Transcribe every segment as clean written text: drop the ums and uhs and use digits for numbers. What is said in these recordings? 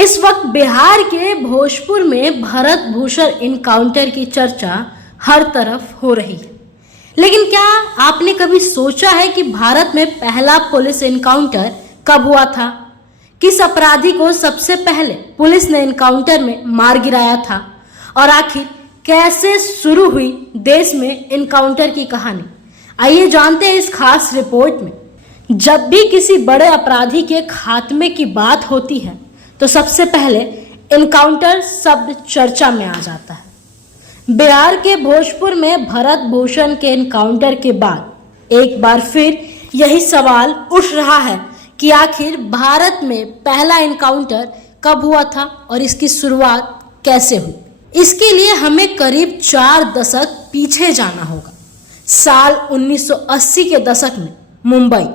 इस वक्त बिहार के भोजपुर में भरत भूषण इनकाउंटर की चर्चा हर तरफ हो रही है। लेकिन क्या आपने कभी सोचा है कि भारत में पहला पुलिस इनकाउंटर कब हुआ था? किस अपराधी को सबसे पहले पुलिस ने इनकाउंटर में मार गिराया था? और आखिर कैसे शुरू हुई देश में इनकाउंटर की कहानी? आइए जानते हैं इस खास रिपोर्ट में। जब भी किसी बड़े अपराधी के खात्मे की बात होती है तो सबसे पहले इनकाउंटर शब्द चर्चा में आ जाता है। बिहार के भोजपुर में भरत भूषण के इनकाउंटर के बाद एक बार फिर यही सवाल उठ रहा है कि आखिर भारत में पहला इनकाउंटर कब हुआ था और इसकी शुरुआत कैसे हुई। इसके लिए हमें करीब 4 दशक पीछे जाना होगा। साल 1980 के दशक में मुंबई,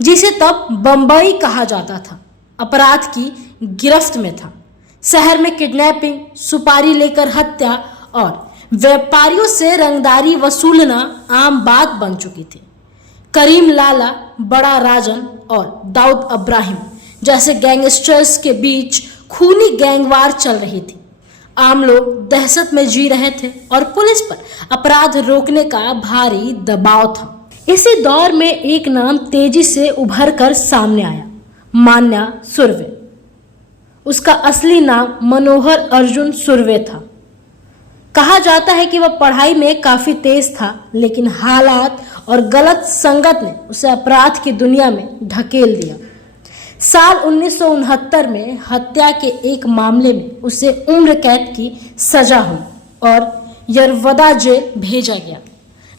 जिसे तब बंबई कहा जाता था, अपराध की गिरफ्त में था। शहर में किडनैपिंग, सुपारी लेकर हत्या और व्यापारियों से रंगदारी वसूलना आम बात बन चुकी थी। करीम लाला, बड़ा राजन और दाऊद इब्राहिम जैसे गैंगस्टर्स के बीच खूनी गैंगवार चल रही थी। आम लोग दहशत में जी रहे थे और पुलिस पर अपराध रोकने का भारी दबाव था। इसी दौर में एक नाम तेजी से उभर कर सामने आया, मान्या सुर्वे। उसका असली नाम मनोहर अर्जुन सुर्वे था। कहा जाता है कि वह पढ़ाई में काफी तेज था, लेकिन हालात और गलत संगत ने उसे अपराध की दुनिया में ढकेल दिया। साल 1969 में हत्या के एक मामले में उसे उम्र कैद की सजा हुई और यरवदा जेल भेजा गया।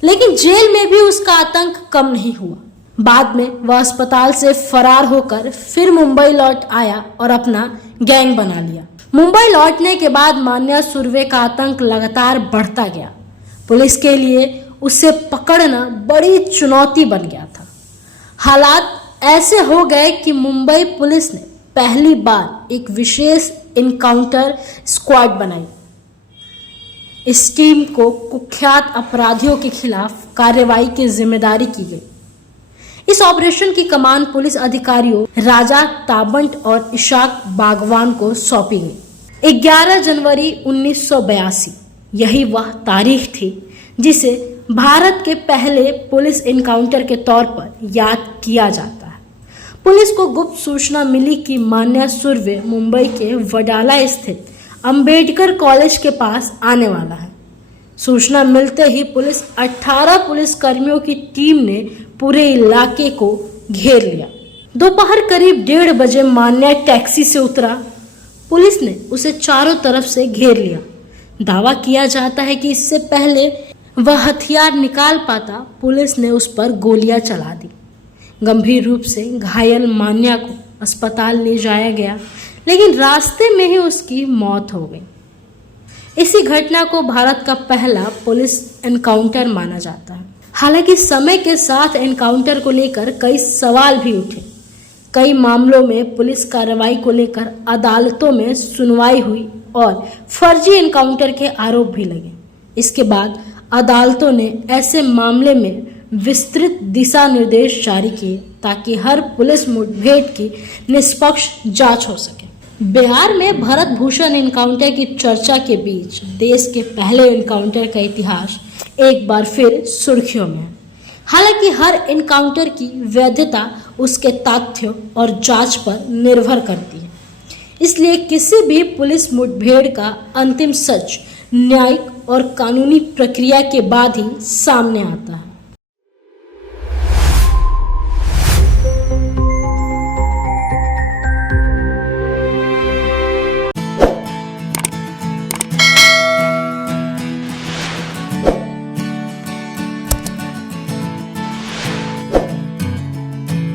लेकिन जेल में भी उसका आतंक कम नहीं हुआ। बाद में वह अस्पताल से फरार होकर फिर मुंबई लौट आया और अपना गैंग बना लिया। मुंबई लौटने के बाद मान्या सुर्वे का आतंक लगातार बढ़ता गया। पुलिस के लिए उसे पकड़ना बड़ी चुनौती बन गया था। हालात ऐसे हो गए कि मुंबई पुलिस ने पहली बार एक विशेष इनकाउंटर स्क्वाड बनाई। इस टीम को कुख्यात अपराधियों के खिलाफ कार्रवाई की जिम्मेदारी की गई। इस ऑपरेशन की कमान पुलिस अधिकारियों राजा ताबंट और इशाक बागवान को सौंपी गई। 11 जनवरी 1982 यही वह तारीख थी जिसे भारत के पहले पुलिस इनकाउंटर के तौर पर याद किया जाता है। पुलिस को गुप्त सूचना मिली कि मान्या सुर्वे मुंबई के वडाला स्थित अंबेडकर कॉलेज के पास आने वाला है। सूचना मिलते ही पुलिस 18 पुलिस कर्मियों की टीम ने पूरे इलाके को घेर लिया। दोपहर करीब 1:30 बजे मान्या टैक्सी से उतरा। पुलिस ने उसे चारों तरफ से घेर लिया। दावा किया जाता है कि इससे पहले वह हथियार निकाल पाता, पुलिस ने उस पर गोलियां चला दी। गंभीर रूप से घायल मान्या को अस्पताल ले जाया गया, लेकिन रास्ते में ही उसकी मौत हो गई। इसी घटना को भारत का पहला पुलिस एनकाउंटर माना जाता है। हालांकि समय के साथ एनकाउंटर को लेकर कई सवाल भी उठे। कई मामलों में पुलिस कार्रवाई को लेकर अदालतों में सुनवाई हुई और फर्जी एनकाउंटर के आरोप भी लगे। इसके बाद अदालतों ने ऐसे मामले में विस्तृत दिशा निर्देश जारी किए ताकि हर पुलिस मुठभेड़ की निष्पक्ष जांच हो सके। बिहार में भरत भूषण इनकाउंटर की चर्चा के बीच देश के पहले इनकाउंटर का इतिहास एक बार फिर सुर्खियों में है। हालांकि हर इनकाउंटर की वैधता उसके तथ्यों और जांच पर निर्भर करती है, इसलिए किसी भी पुलिस मुठभेड़ का अंतिम सच न्यायिक और कानूनी प्रक्रिया के बाद ही सामने आता है।